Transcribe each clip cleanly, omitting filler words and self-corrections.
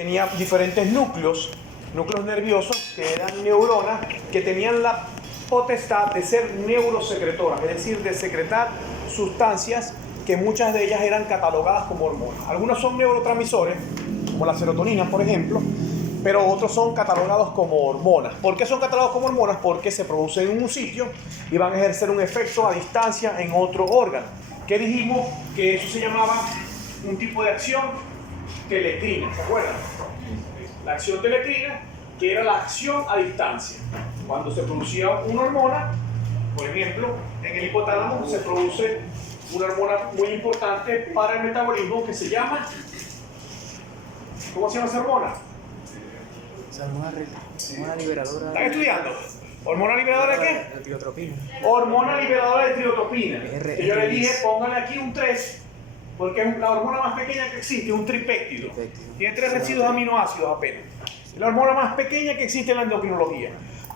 tenía diferentes núcleos nerviosos, que eran neuronas, que tenían la potestad de ser neurosecretoras, es decir, de secretar sustancias que muchas de ellas eran catalogadas como hormonas. Algunos son neurotransmisores, como la serotonina, por ejemplo, pero otros son catalogados como hormonas. ¿Por qué son catalogados como hormonas? Porque se producen en un sitio y van a ejercer un efecto a distancia en otro órgano. ¿Qué dijimos? Que eso se llamaba un tipo de acción telecrina, ¿se acuerdan? La acción telecrina, que era la acción a distancia. Cuando se producía una hormona, por ejemplo, en el hipotálamo se produce una hormona muy importante para el metabolismo que se llama... ¿Cómo se llama esa hormona? Hormona liberadora. ¿Están estudiando? ¿Hormona liberadora de qué? De triotropina. Hormona liberadora de triotropina. Que yo le dije, póngale aquí un 3, porque es la hormona más pequeña que existe, un tripéptido. Tiene 3 residuos aminoácidos apenas. Es la hormona más pequeña que existe en la endocrinología.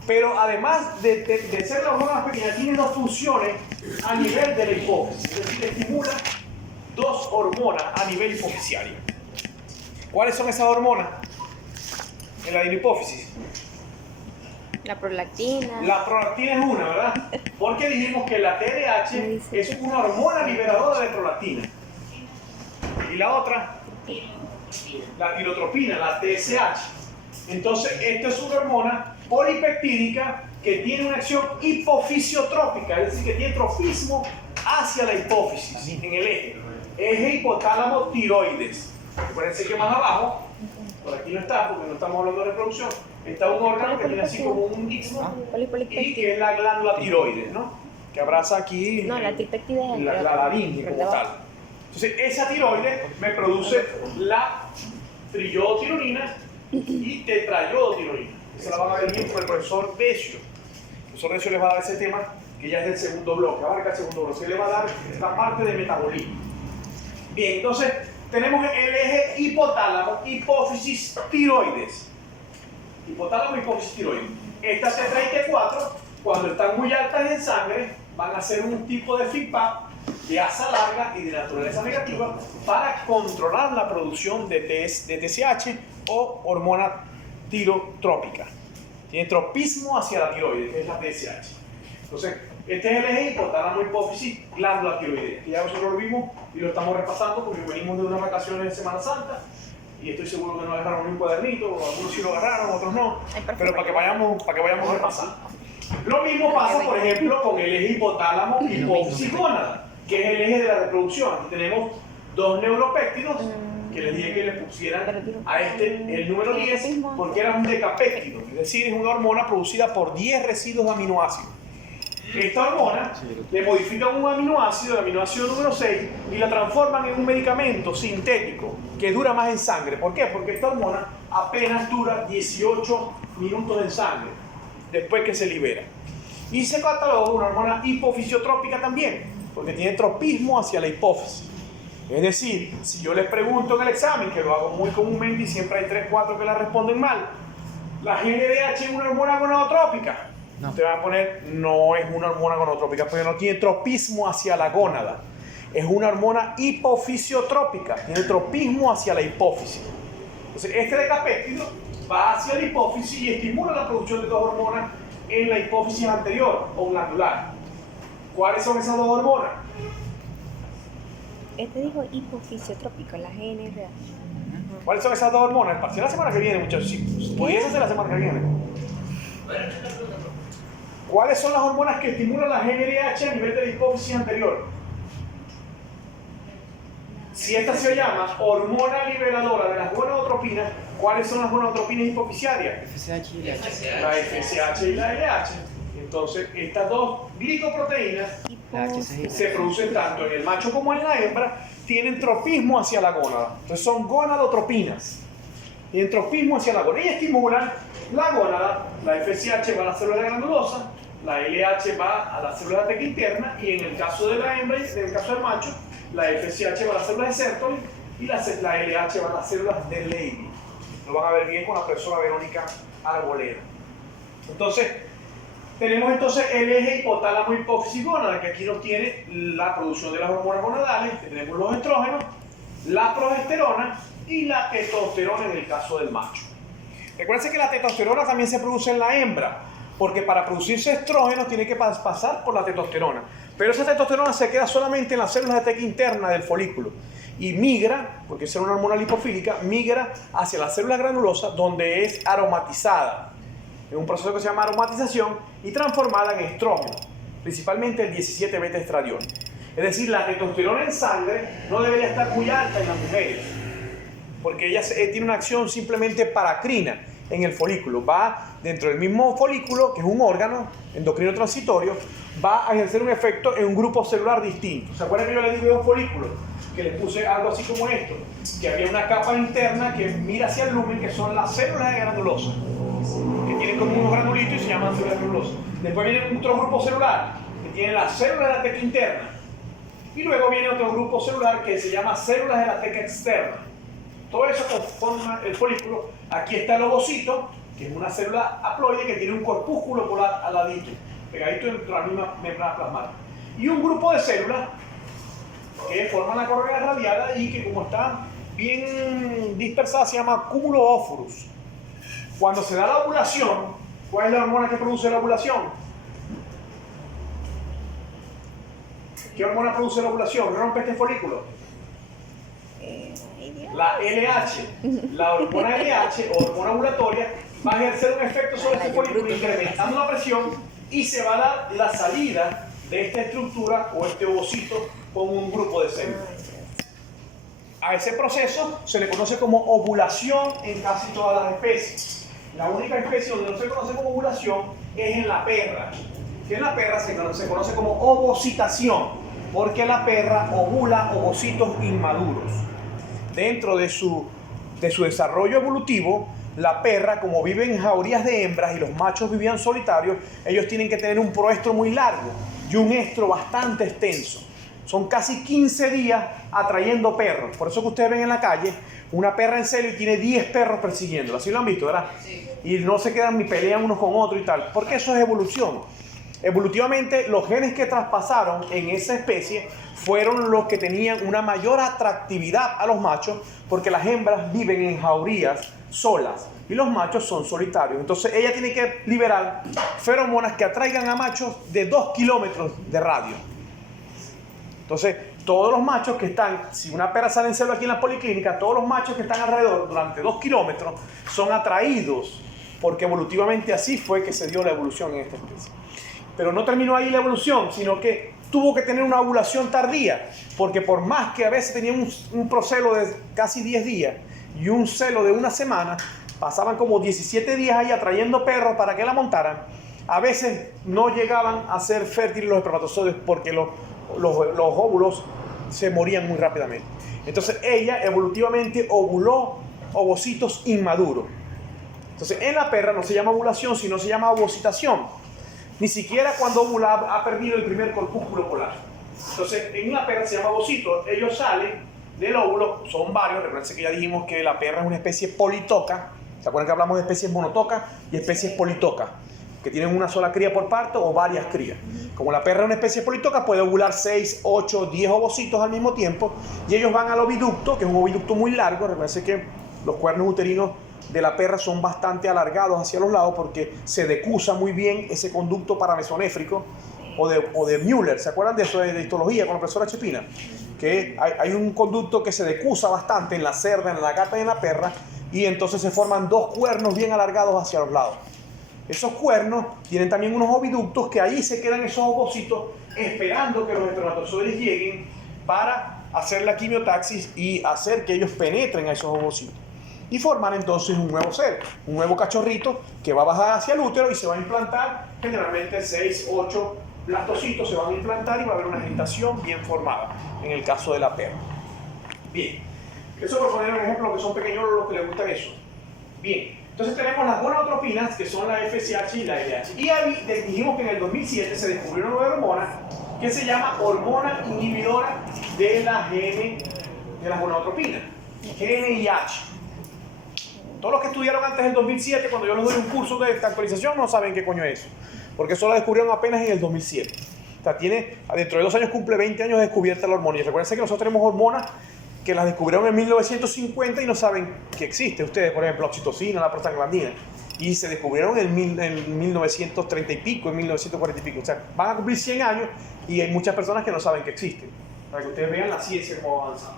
Pero además de ser la hormona más pequeña, tiene 2 funciones a nivel de la hipófisis. Es decir, estimula 2 hormonas a nivel hipofisiario. ¿Cuáles son esas hormonas en la hipófisis? La prolactina. La prolactina es una, ¿verdad? Porque dijimos que la TDH es una hormona liberadora de prolactina. Y la otra, la tirotropina, la TSH. Entonces, esta es una hormona polipeptídica que tiene una acción hipofisiotrópica, es decir, que tiene tropismo hacia la hipófisis, en el eje hipotálamo tiroides. Acuérdense que más abajo, por aquí no está, porque no estamos hablando de reproducción, está un órgano que tiene así como un istmo y que es la glándula tiroides, ¿no? Que abraza aquí la tripéptide es la laringe como tal. Entonces, esa tiroides me produce la triiodotironina y tetraiodotironina. Esa la van a ver bien con el profesor Decio. El profesor Decio les va a dar ese tema que ya es del segundo bloque, abarca el segundo bloque, se le va a dar esta parte de metabolismo. Bien, entonces tenemos el eje hipotálamo, hipófisis, tiroides. Hipotálamo, hipófisis, tiroides. Estas T3 y T4, cuando están muy altas en sangre, van a hacer un tipo de feedback de asa larga y de naturaleza negativa para controlar la producción de TSH o hormona tirotrópica. Tiene tropismo hacia la tiroides, que es la TSH. Entonces, este es el eje hipotálamo, hipófisis, glándula tiroidea. Ya nosotros lo vimos y lo estamos repasando porque venimos de unas vacaciones de Semana Santa y estoy seguro que no agarraron un cuadernito, algunos sí lo agarraron, otros no, pero para que vayamos repasando. Lo mismo pasa, por ejemplo, con el eje hipotálamo, hipófisis, gónada, que es el eje de la reproducción. Aquí tenemos 2 neuropéptidos que les dije que le pusieran a este el número 10 porque era un decapéptido, es decir, es una hormona producida por 10 residuos de aminoácidos. Esta hormona le modifican un aminoácido, el aminoácido número 6, y la transforman en un medicamento sintético que dura más en sangre. ¿Por qué? Porque esta hormona apenas dura 18 minutos en sangre después que se libera. Y se cataloga una hormona hipofisiotrópica también, porque tiene tropismo hacia la hipófisis. Es decir, si yo les pregunto en el examen, que lo hago muy comúnmente y siempre hay 3, 4 que la responden mal, ¿la GNRH es una hormona gonadotrópica? No. Usted va a poner, no es una hormona gonadotrópica, porque no tiene tropismo hacia la gónada. Es una hormona hipofisiotrópica, tiene tropismo hacia la hipófisis. Entonces, este decapéptido va hacia la hipófisis y estimula la producción de 2 hormonas en la hipófisis anterior o glandular. ¿Cuáles son esas 2 hormonas? Este dijo hipofisiotrópico, la GNRH. ¿Cuáles son esas 2 hormonas? Para la semana que viene, muchachos. Sí, podrías hacer la semana que viene. ¿Cuáles son las hormonas que estimulan la GNRH a nivel de la hipófisis anterior? Si esta se llama hormona liberadora de las gonadotropinas, ¿cuáles son las gonadotropinas hipofisiarias? FSH y LH. La FSH y la LH. Entonces, estas 2 glicoproteínas se producen tanto en el macho como en la hembra, tienen tropismo hacia la gónada. Entonces son gonadotropinas. Tienen tropismo hacia la gónada y estimulan la gónada. La FSH va a la célula granulosa, la LH va a la célula teca interna y en el caso de la hembra, en el caso del macho, la FSH va a la célula de Sertoli y la LH va a las células de Leydig. Lo van a ver bien con la profesora Verónica Arboleda. Entonces, tenemos entonces el eje hipotálamo hipófisis gónada, que aquí nos tiene la producción de las hormonas gonadales, que tenemos los estrógenos, la progesterona y la testosterona en el caso del macho. Recuerden que la testosterona también se produce en la hembra, porque para producirse estrógenos tiene que pasar por la testosterona. Pero esa testosterona se queda solamente en las células de teca interna del folículo y migra, porque es una hormona lipofílica, migra hacia las células granulosas donde es aromatizada. Es un proceso que se llama aromatización y transformada en estrógeno, principalmente el 17-beta-estradiol. Es decir, la testosterona en sangre no debería estar muy alta en las mujeres, porque ella tiene una acción simplemente paracrina en el folículo. Va dentro del mismo folículo, que es un órgano endocrino transitorio, va a ejercer un efecto en un grupo celular distinto. ¿Se acuerdan que yo les dije de un folículo? Que les puse algo así como esto, que había una capa interna que mira hacia el lumen, que son las células de granulosa, que tienen como unos granulitos y se llaman células granulosas. Después viene otro grupo celular, que tiene las células de la teca interna. Y luego viene otro grupo celular que se llama células de la teca externa. Todo eso conforma el folículo. Aquí está el ovocito, que es una célula haploide que tiene un corpúsculo polar al ladito, pegadito dentro de la misma membrana plasmática. Y un grupo de células que forman la correa radiada y que, como están bien dispersadas, se llama cúmulo óforus. Cuando se da la ovulación, ¿cuál es la hormona que produce la ovulación? ¿Qué hormona produce la ovulación? ¿Rompe este folículo? La LH. La hormona LH, o hormona ovulatoria, va a ejercer un efecto sobre este folículo, incrementando la presión, y se va a dar la salida de esta estructura o este ovocito con un grupo de células. A ese proceso se le conoce como ovulación en casi todas las especies. La única especie donde no se conoce como ovulación es en la perra. Que en la perra se conoce como ovocitación, porque la perra ovula ovocitos inmaduros. Dentro de su desarrollo evolutivo, la perra, como vive en jaurías de hembras y los machos vivían solitarios, ellos tienen que tener un proestro muy largo y un estro bastante extenso. Son casi 15 días atrayendo perros. Por eso que ustedes ven en la calle una perra en celo y tiene 10 perros persiguiéndola. ¿Sí lo han visto, verdad? Sí. Y no se quedan ni pelean unos con otros y tal. Porque eso es evolución. Evolutivamente, los genes que traspasaron en esa especie fueron los que tenían una mayor atractividad a los machos, porque las hembras viven en jaurías solas y los machos son solitarios. Entonces ella tiene que liberar feromonas que atraigan a machos de 2 kilómetros de radio. Entonces, todos los machos que están, si una perra sale en celo aquí en la policlínica, todos los machos que están alrededor durante 2 kilómetros son atraídos, porque evolutivamente así fue que se dio la evolución en esta especie. Pero no terminó ahí la evolución, sino que tuvo que tener una ovulación tardía, porque por más que a veces tenían un procelo de casi 10 días y un celo de una semana, pasaban como 17 días ahí atrayendo perros para que la montaran. A veces no llegaban a ser fértiles los espermatozoides porque los óvulos se morían muy rápidamente. Entonces ella evolutivamente ovuló ovocitos inmaduros. Entonces en la perra no se llama ovulación, sino se llama ovocitación. Ni siquiera cuando ovula ha perdido el primer corpúsculo polar. Entonces en la perra se llama ovocito. Ellos salen del óvulo, son varios. Recuerden que ya dijimos que la perra es una especie politoca. ¿Se acuerdan que hablamos de especies monotocas y especies politocas? Que tienen una sola cría por parto o varias crías. Como la perra es una especie politoca, puede ovular 6, 8, 10 ovocitos al mismo tiempo, y ellos van al oviducto, que es un oviducto muy largo. Recuerden que los cuernos uterinos de la perra son bastante alargados hacia los lados porque se decusa muy bien ese conducto paramesonéfrico o de Müller. ¿Se acuerdan de eso de histología con la profesora Chepina? Que hay un conducto que se decusa bastante en la cerda, en la gata y en la perra, y entonces se forman 2 cuernos bien alargados hacia los lados. Esos cuernos tienen también unos oviductos que ahí se quedan esos ovocitos esperando que los espermatozoides lleguen para hacer la quimiotaxis y hacer que ellos penetren a esos ovocitos y formar entonces un nuevo ser, un nuevo cachorrito que va a bajar hacia el útero y se va a implantar. Generalmente 6, 8 blastocitos se van a implantar y va a haber una gestación bien formada en el caso de la perra. Bien, eso por poner un ejemplo que son pequeños los que les gustan eso. Bien. Entonces tenemos las gonadotropinas, que son la FSH y la LH. Y ahí dijimos que en el 2007 se descubrió una nueva hormona que se llama hormona inhibidora de la gonadotropina, GNIH. Todos los que estudiaron antes del 2007, cuando yo les doy un curso de actualización, no saben qué coño es eso, porque eso la descubrieron apenas en el 2007. O sea, dentro de 2 años cumple 20 años de descubierta la hormona. Y recuerden que nosotros tenemos hormonas que las descubrieron en 1950 y no saben que existe. Ustedes, por ejemplo, la oxitocina, la prostaglandina. Y se descubrieron en 1930 y pico, en 1940 y pico. O sea, van a cumplir 100 años y hay muchas personas que no saben que existen. Para que ustedes vean la ciencia cómo avanza.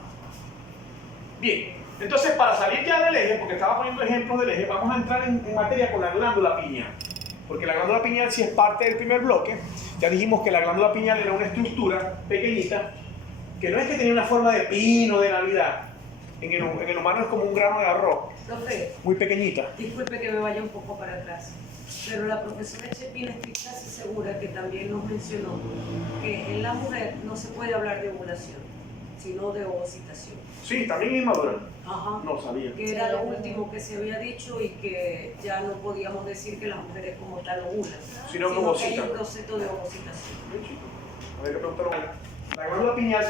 Bien, entonces para salir ya del eje, porque estaba poniendo ejemplos del eje, vamos a entrar en materia con la glándula pineal. Porque la glándula pineal sí es parte del primer bloque. Ya dijimos que la glándula pineal era una estructura pequeñita, que no es que tenía una forma de pino de Navidad. En el humano es como un grano de arroz. Profe, Muy pequeñita. disculpe que me vaya un poco para atrás, pero la profesora Chepina estoy casi segura que también nos mencionó que en la mujer no se puede hablar de ovulación, sino de ovocitación. Sí, también inmadura. Ajá. No sabía. Que era lo último que se había dicho y que ya no podíamos decir que las mujeres como tal ovulan, Sino que que hay ovocitan. un proceso de ovocitación. A ver, ¿qué preguntaron? La glándula pineal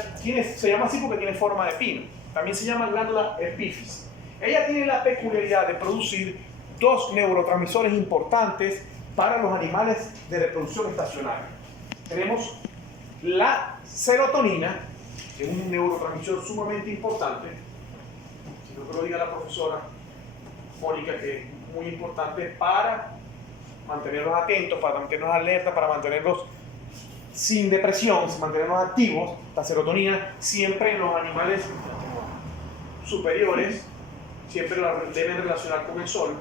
se llama así porque tiene forma de pino. También se llama glándula epífisis. Ella tiene la peculiaridad de producir dos neurotransmisores importantes para los animales de reproducción estacionaria. Tenemos la serotonina, que es un neurotransmisor sumamente importante. Si no que lo diga la profesora Mónica, que es muy importante para mantenerlos atentos, para mantenerlos alerta, para mantenerlos sin depresión, mantenernos activos. La serotonina siempre en los animales superiores siempre la deben relacionar con el sol,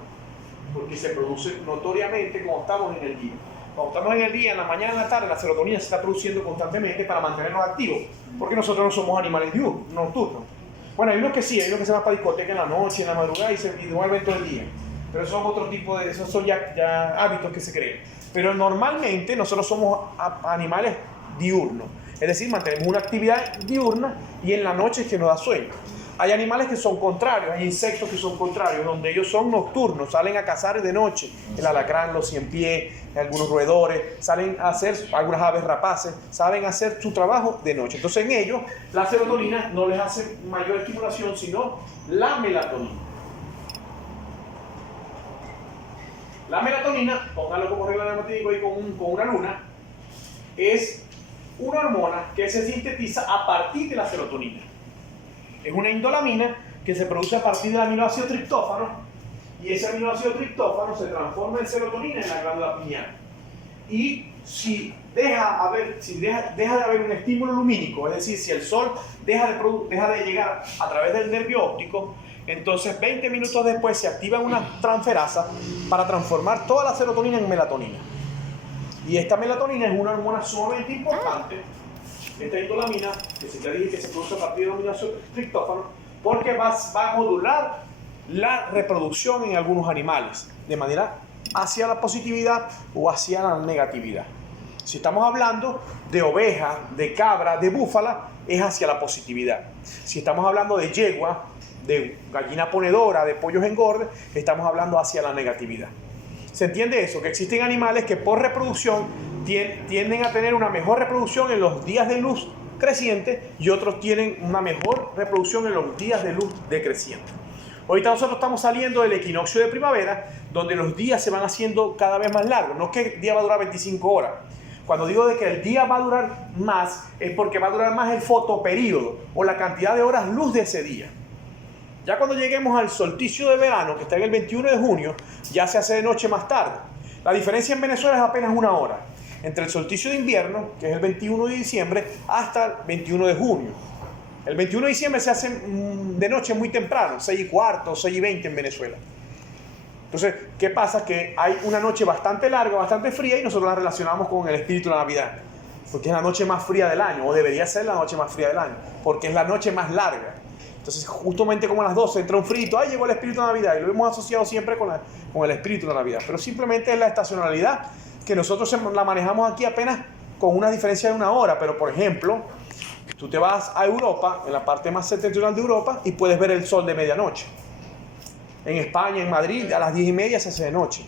porque se produce notoriamente cuando estamos en el día. Cuando estamos en el día, en la mañana, en la tarde, la serotonina se está produciendo constantemente para mantenernos activos, porque nosotros no somos animales nocturnos. Bueno, hay unos que sí, hay unos que se van para discoteca en la noche, en la madrugada y duermen todo el día. Pero esos son otro tipo de, esos son ya hábitos que se creen. Pero normalmente nosotros somos animales diurnos, es decir, mantenemos una actividad diurna y en la noche es que nos da sueño. Hay animales que son contrarios, hay insectos que son contrarios, donde ellos son nocturnos, salen a cazar de noche, el alacrán, los ciempiés, algunos roedores, salen a hacer, algunas aves rapaces, saben hacer su trabajo de noche. Entonces en ellos la serotonina no les hace mayor estimulación, sino la melatonina. La melatonina, póngalo como regla de matemático ahí con una luna, es una hormona que se sintetiza a partir de la serotonina. Es una indolamina que se produce a partir del aminoácido triptófano y ese aminoácido triptófano se transforma en serotonina en la glándula pineal. Y si deja de haber un estímulo lumínico, es decir, si el sol deja de llegar a través del nervio óptico, entonces 20 minutos después se activa una transferasa para transformar toda la serotonina en melatonina. Y esta melatonina es una hormona sumamente importante. Esta indolamina, que se te dije que se produce a partir del aminoácido triptófano, porque va a modular la reproducción en algunos animales, de manera hacia la positividad o hacia la negatividad. Si estamos hablando de oveja, de cabra, de búfala, es hacia la positividad. Si estamos hablando de yegua, de gallina ponedora, de pollos engordes, estamos hablando hacia la negatividad. ¿Se entiende eso? Que existen animales que por reproducción tienden a tener una mejor reproducción en los días de luz creciente y otros tienen una mejor reproducción en los días de luz decreciente. Ahorita nosotros estamos saliendo del equinoccio de primavera, donde los días se van haciendo cada vez más largos. No es que el día va a durar 25 horas. Cuando digo de que el día va a durar más, es porque va a durar más el fotoperíodo o la cantidad de horas luz de ese día. Ya cuando lleguemos al solsticio de verano, que está en el 21 de junio, ya se hace de noche más tarde. La diferencia en Venezuela es apenas una hora, entre el solsticio de invierno, que es el 21 de diciembre, hasta el 21 de junio. El 21 de diciembre se hace de noche muy temprano, 6:15, 6:20 en Venezuela. Entonces, ¿qué pasa? Que hay una noche bastante larga, bastante fría, y nosotros la relacionamos con el espíritu de la Navidad. Porque es la noche más fría del año, o debería ser la noche más fría del año, porque es la noche más larga. Entonces, justamente como a las 12 entra un frito, ¡ay, llegó el espíritu de Navidad! Y lo hemos asociado siempre con el espíritu de la Navidad. Pero simplemente es la estacionalidad que nosotros la manejamos aquí apenas con una diferencia de una hora. Pero, por ejemplo, tú te vas a Europa, en la parte más septentrional de Europa, y puedes ver el sol de medianoche. En España, en Madrid, a las 10:30 se hace de noche.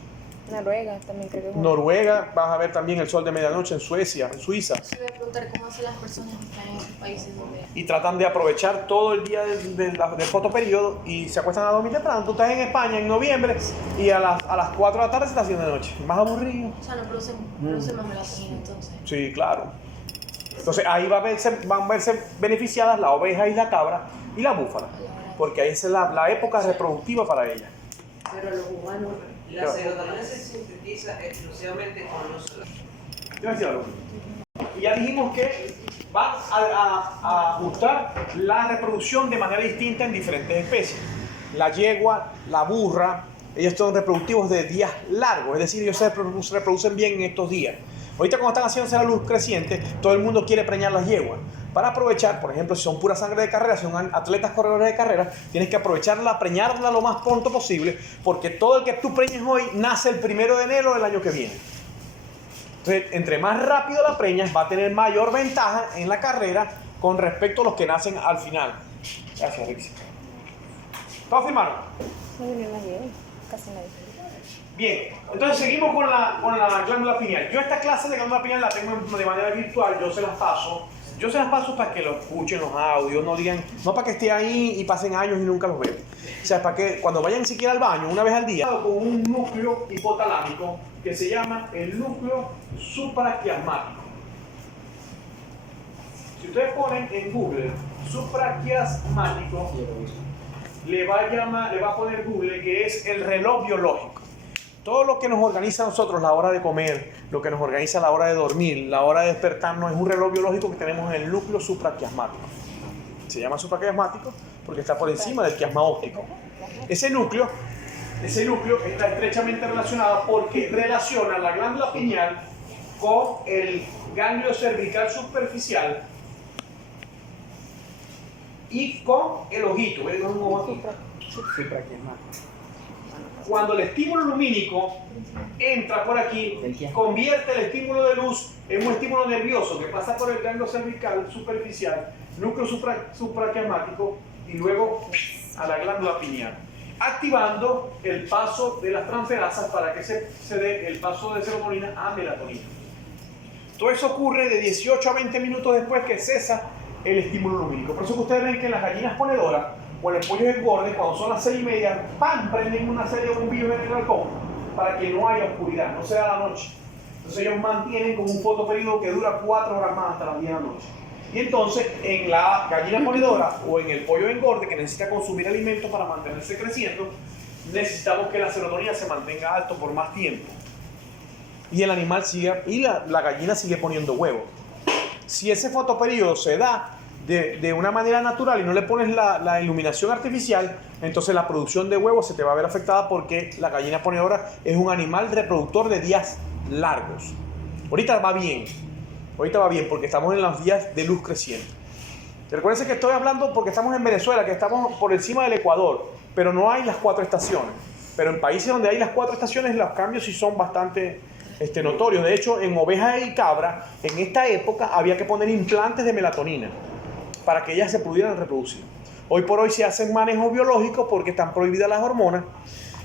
Noruega también creo que es Noruega, vas a ver también el sol de medianoche en Suecia, en Suiza. Yo voy a preguntar cómo hacen las personas que están en esos países donde... Y tratan de aprovechar todo el día del fotoperiodo y se acuestan a dormir temprano. Tú estás en España en noviembre y a las 4 de la tarde se está haciendo de noche. Más aburrido. O sea, no producen más melatonina entonces. Sí, claro. Entonces ahí van a verse beneficiadas la oveja y la cabra y la búfala, porque ahí es la época reproductiva para ellas. Pero los humanos, La serotonina se sintetiza exclusivamente con los solares. Yo decía algo. Y ya dijimos que van a ajustar la reproducción de manera distinta en diferentes especies. La yegua, la burra, ellos son reproductivos de días largos, es decir, ellos se reproducen bien en estos días. Ahorita cuando están haciéndose la luz creciente, todo el mundo quiere preñar las yeguas. Para aprovechar, por ejemplo, si son pura sangre de carrera, si son atletas corredores de carrera, tienes que aprovecharla, preñarla lo más pronto posible, porque todo el que tú preñes hoy nace el 1 de enero del año que viene. Entonces, entre más rápido la preñas, va a tener mayor ventaja en la carrera con respecto a los que nacen al final. Gracias, Rixi. ¿Todos firmaron? No vinieron las llevas, casi nadie. Bien, entonces seguimos con la glándula pineal. Yo esta clase de glándula pineal la tengo de manera virtual, yo se las paso para que lo escuchen los audios, no digan, no para que esté ahí y pasen años y nunca los vean. O sea, para que cuando vayan siquiera al baño, una vez al día, con un núcleo hipotalámico que se llama el núcleo supraquiasmático. Si ustedes ponen en Google supraquiasmático, le va a poner Google que es el reloj biológico. Todo lo que nos organiza a nosotros la hora de comer, lo que nos organiza la hora de dormir, la hora de despertarnos, es un reloj biológico que tenemos en el núcleo supraquiasmático. Se llama supraquiasmático porque está por encima del quiasma óptico. Ese núcleo está estrechamente relacionado porque relaciona la glándula pineal con el ganglio cervical superficial y con el ojito. ¿Ven? Un ojo aquí. Supraquiasmático. Cuando el estímulo lumínico entra por aquí, convierte el estímulo de luz en un estímulo nervioso que pasa por el ganglio cervical superficial, núcleo supraquiasmático y luego a la glándula pineal, activando el paso de las transferasas para que se dé el paso de serotonina a melatonina. Todo eso ocurre de 18 a 20 minutos después que cesa el estímulo lumínico. Por eso que ustedes ven que en las gallinas ponedoras o en el pollo de engorde, cuando son las 6:30, ¡pam!, prenden una serie de bombillos en el balcón para que no haya oscuridad, no sea la noche. Entonces ellos mantienen como un fotoperiodo que dura 4 horas más hasta las 10 de la noche. Y entonces en la gallina ponedora o en el pollo de engorde que necesita consumir alimentos para mantenerse creciendo, necesitamos que la serotonina se mantenga alto por más tiempo. Y el animal sigue, y la gallina sigue poniendo huevos. Si ese fotoperiodo se da de una manera natural y no le pones la iluminación artificial, entonces la producción de huevos se te va a ver afectada porque la gallina ponedora es un animal reproductor de días largos. Ahorita va bien porque estamos en los días de luz creciente. Recuerden que estoy hablando porque estamos en Venezuela, que estamos por encima del Ecuador, pero no hay las 4 estaciones. Pero en países donde hay las 4 estaciones, los cambios sí son bastante notorios. De hecho, en oveja y cabra, en esta época había que poner implantes de melatonina para que ellas se pudieran reproducir. Hoy por hoy se hacen manejos biológicos porque están prohibidas las hormonas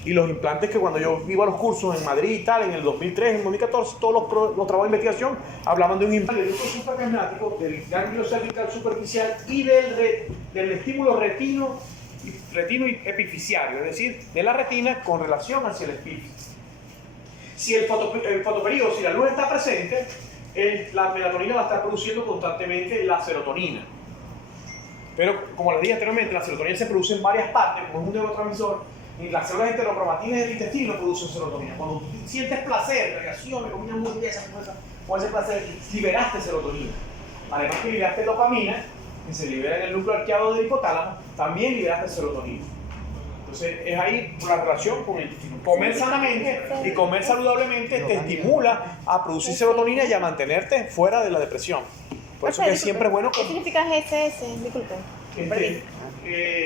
y los implantes que cuando yo iba a los cursos en Madrid y tal, en el 2003, en el 2014, todos los trabajos de investigación hablaban de un implante del núcleo supraquiasmático, del ganglio cervical superficial y del estímulo retino y epifisiario, es decir, de la retina con relación hacia el epífisis. Si el fotoperíodo, si la luz está presente, la melatonina va a estar produciendo constantemente la serotonina. Pero, como les dije anteriormente, la serotonina se produce en varias partes, como es un neurotransmisor, y las células heterocromatinas del intestino producen serotonina. Cuando tú sientes placer, reacción, comida hamburguesa, con ese placer, liberaste serotonina. Además que liberaste dopamina, que se libera en el núcleo arqueado del hipotálamo, también liberaste serotonina. Entonces, es ahí la relación con el intestino. Comer sanamente y comer saludablemente te estimula a producir serotonina y a mantenerte fuera de la depresión. Por eso que siempre es bueno. ¿Qué significa GSS? Disculpen.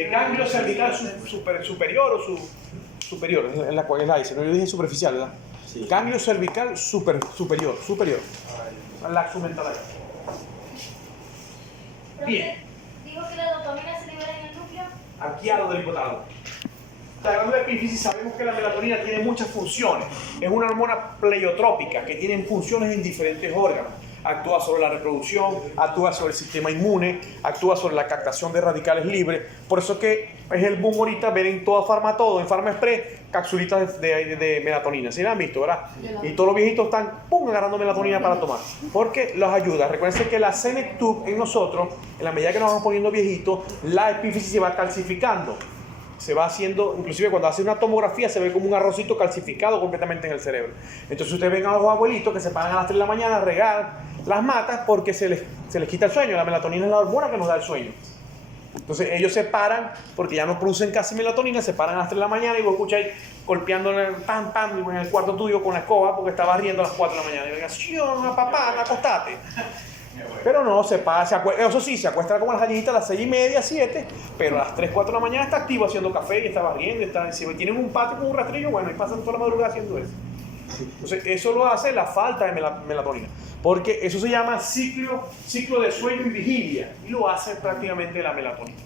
Ganglio cervical superior o superior, es la cual es la dice, no, yo dije superficial, ¿verdad? Sí. Ganglio cervical superior. La mental. Bien. Dijo que la dopamina se libera en el núcleo. Arqueado del hipotálamo. La glándula epífisis, sabemos que la melatonina tiene muchas funciones. Es una hormona pleiotrópica que tiene funciones en diferentes órganos. Actúa sobre la reproducción, actúa sobre el sistema inmune, actúa sobre la captación de radicales libres. Por eso que es el boom ahorita ver en toda Farmatodo, en Pharma Express, capsulitas de melatonina. ¿Sí la han visto, verdad? Y todos los viejitos están, ¡pum!, agarrando melatonina para tomar. Porque los ayuda. Recuerden que la Senectub en nosotros, en la medida que nos vamos poniendo viejitos, la epífisis se va calcificando. Se va haciendo, inclusive cuando hace una tomografía se ve como un arrocito calcificado completamente en el cerebro. Entonces ustedes ven a los abuelitos que se paran a las 3 de la mañana a regar las matas porque se les quita el sueño. La melatonina es la hormona que nos da el sueño. Entonces ellos se paran porque ya no producen casi melatonina, se paran a las 3 de la mañana y vos escucháis golpeando en el pam pam en el cuarto tuyo con la escoba porque está barriendo a las 4 de la mañana. Y venga, ¡chion, papá, acostate! Pero no, eso sí, se acuesta como las gallinas a las 6:30, 7, pero a las 3, 4 de la mañana está activo haciendo café y está barriendo. Si tienen un patio con un rastrillo, bueno, y pasan toda la madrugada haciendo eso. Entonces, eso lo hace la falta de melatonina, porque eso se llama ciclo de sueño y vigilia, y lo hace prácticamente la melatonina.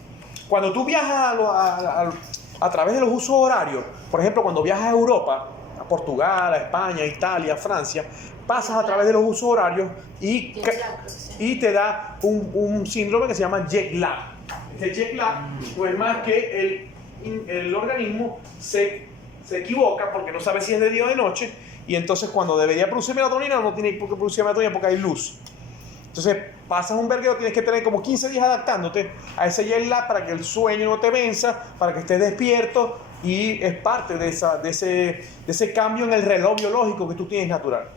Cuando tú viajas a través de los usos horarios, por ejemplo, cuando viajas a Europa, a Portugal, a España, a Italia, a Francia, pasas a través de los usos horarios y te da un síndrome que se llama jet lag. Este jet lag no es más que el organismo se equivoca porque no sabe si es de día o de noche, y entonces cuando debería producir melatonina no tiene por qué producir melatonina porque hay luz. Entonces pasas un verguero, tienes que tener como 15 días adaptándote a ese jet lag para que el sueño no te venza, para que estés despierto, y es parte de ese cambio en el reloj biológico que tú tienes natural.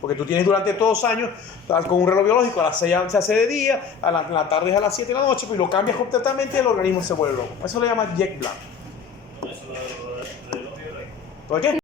Porque tú tienes durante todos los años con un reloj biológico, a las 6 se hace de día, a la tarde es a las 7 de la noche, pues lo cambias completamente y el organismo se vuelve loco. Eso le llama jet lag. ¿Por qué?